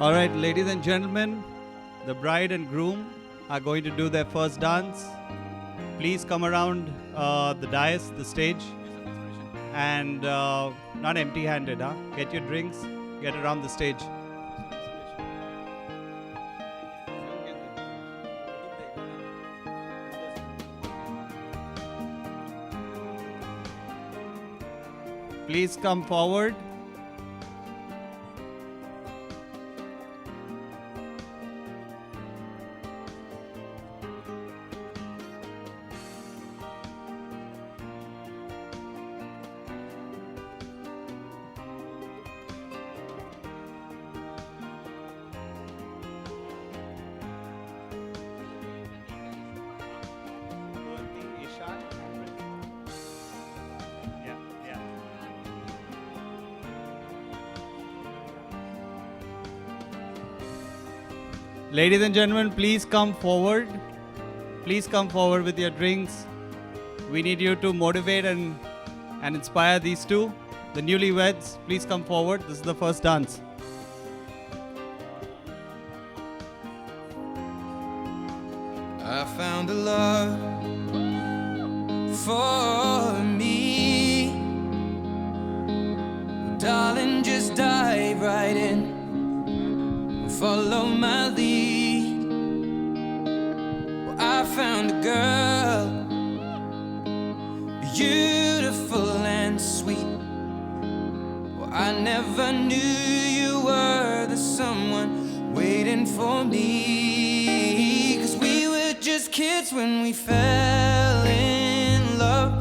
All right, ladies and gentlemen, the bride and groom are going to do their first dance. Please come around the dais, the stage, and not empty-handed, huh? Get your drinks, get around the stage. Please come forward. Ladies and gentlemen, please come forward. Please come forward with your drinks. We need you to motivate and inspire these two, the newlyweds. Please come forward. This is the first dance. I found a love for me. Darling, just dive right in. Follow my lead. Well, I found a girl, beautiful and sweet. Well, I never knew you were the someone waiting for me. 'Cause we were just kids when we fell in love,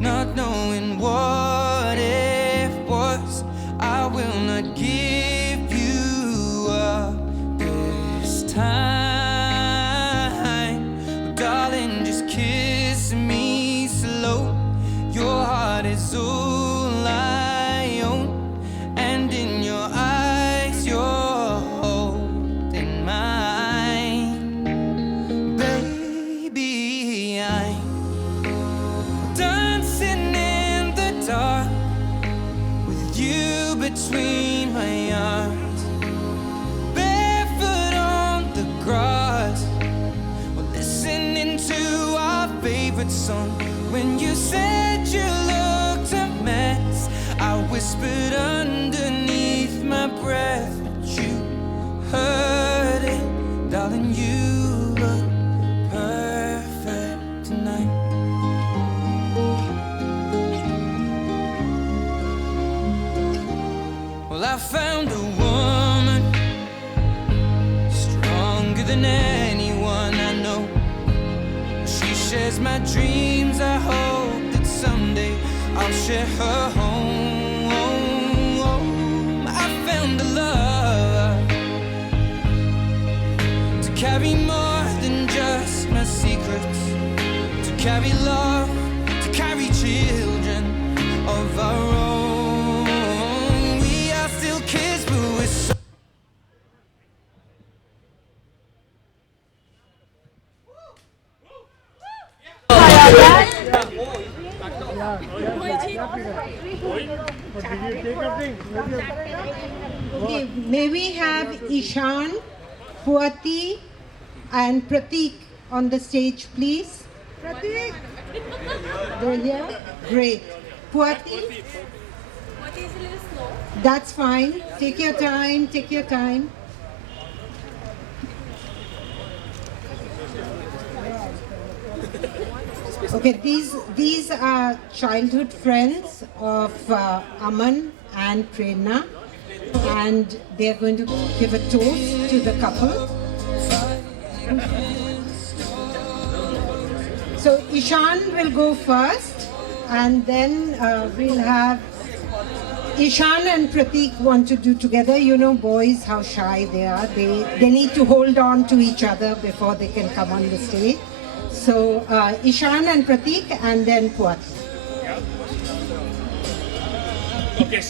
not knowing what it was. I will not give you up this time. Oh, darling, just kiss me slow. Your heart is all I own, and in your eyes you're holding mine. Baby, I'm dancing in the dark with you between my arms, barefoot on the grass. We're listening to our favorite song. When you said you looked a mess, I whispered underneath my breath, but you heard it. Darling, you look perfect tonight. Well, I found a woman stronger than anyone I know. She shares my dreams. I hope that someday I'll share her home. I found a love to carry more than just my secrets, to carry love, to carry children of our own. We are still kids, but we're so Okay, may we have Ishan, Puati, and Pratik on the stage, please? Pratik! They're here? Great. Puati? Puati is a little slow. That's fine. Take your time, take your time. Okay, these are childhood friends of Aman and Prerna, and they're going to give a toast to the couple. So Ishan will go first, and then we'll have Ishan and Pratik want to do together. You know boys, how shy they are. They need to hold on to each other before they can come on the stage. So Ishan and Pratik, and then Puati. Okay,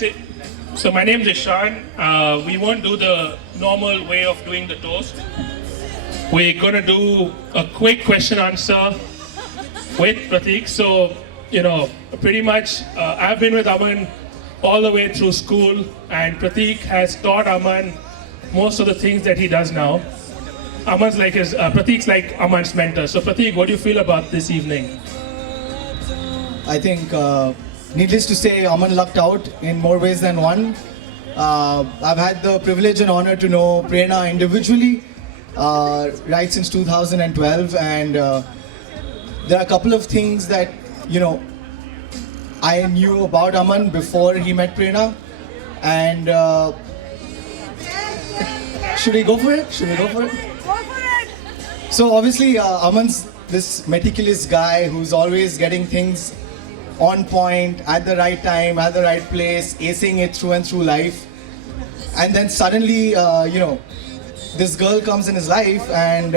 so my name is Ishan. We won't do the normal way of doing the toast. We're gonna do a quick question answer with Pratik. So, pretty much I've been with Aman all the way through school, and Pratik has taught Aman most of the things that he does now. Aman's like his, Pratik's like Aman's mentor. So Pratik, what do you feel about this evening? I think, needless to say, Aman lucked out in more ways than one. I've had the privilege and honor to know Prerna individually right since 2012, and there are a couple of things that, you know, I knew about Aman before he met Prerna, and should we go for it? Should we go for it? Go for it! So obviously, Aman's this meticulous guy who's always getting things on point, at the right time, at the right place, acing it through and through life. And then suddenly, you know, this girl comes in his life, and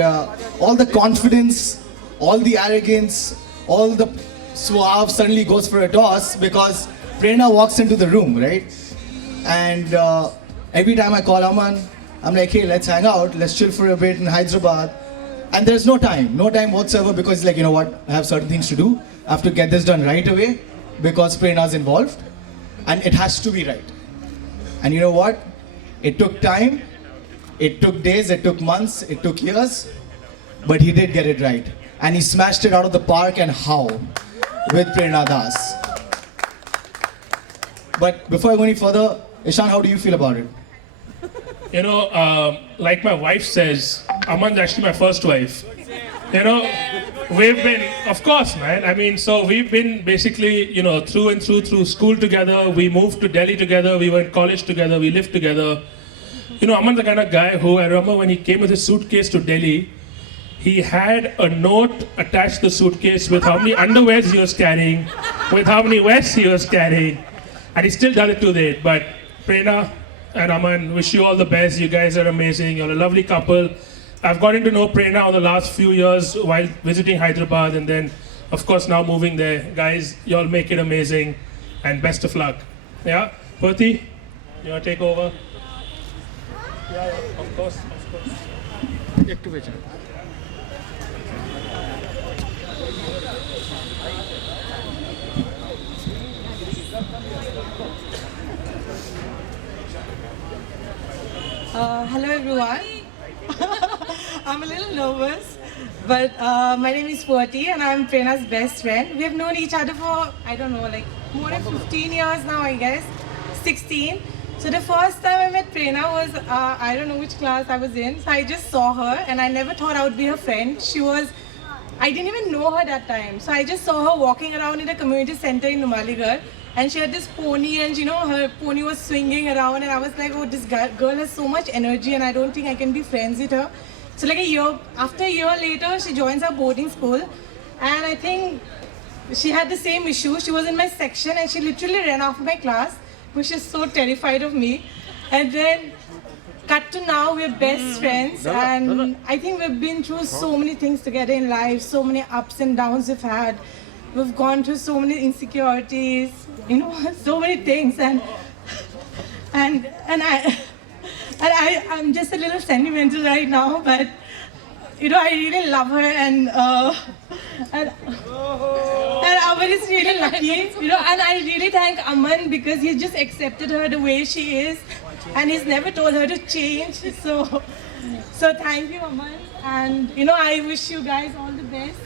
all the confidence, all the arrogance, all the suave suddenly goes for a toss because Prerna walks into the room, right? And every time I call Aman, I'm like, hey, let's hang out, let's chill for a bit in Hyderabad. And there's no time whatsoever, because he's like, you know what, I have certain things to do. I have to get this done right away because Prerna's involved, and it has to be right. And you know what? It took time, it took days, it took months, it took years, but he did get it right. And he smashed it out of the park, and how? With Prerna Das. But before I go any further, Ishan, how do you feel about it? You know, like my wife says, Aman's actually my first wife. You know, we've been, of course, man. I mean, so we've been basically, you know, through and through school together. We moved to Delhi together. We were in college together. We lived together. You know, Aman's the kind of guy who, I remember when he came with his suitcase to Delhi, he had a note attached to the suitcase with how many underwears he was carrying, with how many vests he was carrying, and he still does it today. But Prerna and Aman, wish you all the best. You guys are amazing. You're a lovely couple. I've gotten to know Prerna over the last few years while visiting Hyderabad, and then, of course, now moving there. Guys, you all make it amazing, and best of luck. Yeah? Purti, you want to take over? Yeah, of course, of course. Hello everyone. I'm a little nervous, but my name is Purti and I'm Prerna's best friend. We have known each other for, I don't know, like more than 15 years now, I guess, 16. So the first time I met Prerna was, I don't know which class I was in, so I just saw her and I never thought I would be her friend. I didn't even know her that time. So I just saw her walking around in a community center in Numaligarh, and she had this pony, and you know, her pony was swinging around, and I was like, oh, this girl has so much energy and I don't think I can be friends with her. So like after a year later, she joins our boarding school, and I think she had the same issue. She was in my section and she literally ran off my class because she's so terrified of me. And then cut to now, we're best friends, and I think we've been through so many things together in life, so many ups and downs we've had. We've gone through so many insecurities, you know, so many things, and I'm just a little sentimental right now, but you know, I really love her, and Aman is really lucky, you know, and I really thank Aman because he just accepted her the way she is, and he's never told her to change. So thank you, Aman, and you know, I wish you guys all the best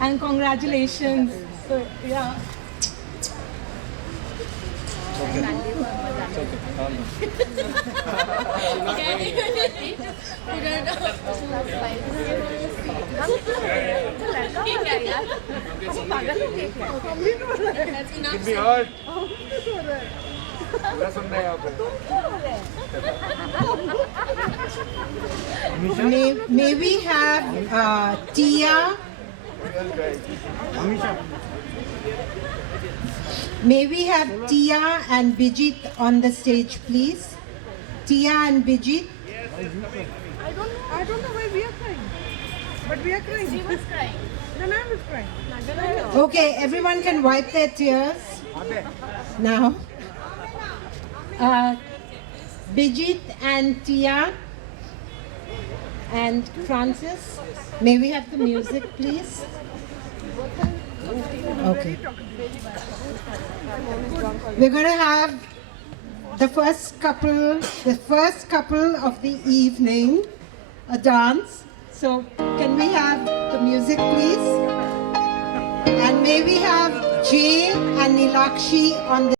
and congratulations. So yeah. May we have Tia? May we have Tia and Bijit on the stage, please? Tia and Bijit. I don't know why we are crying. But we are crying. She was crying. The man was crying. Okay, everyone can wipe their tears now. Bijit and Tia and Francis, may we have the music, please? Okay. We're going to have the first couple of the evening, a dance. So can we have the music, please? And may we have Jane and Nilakshi on the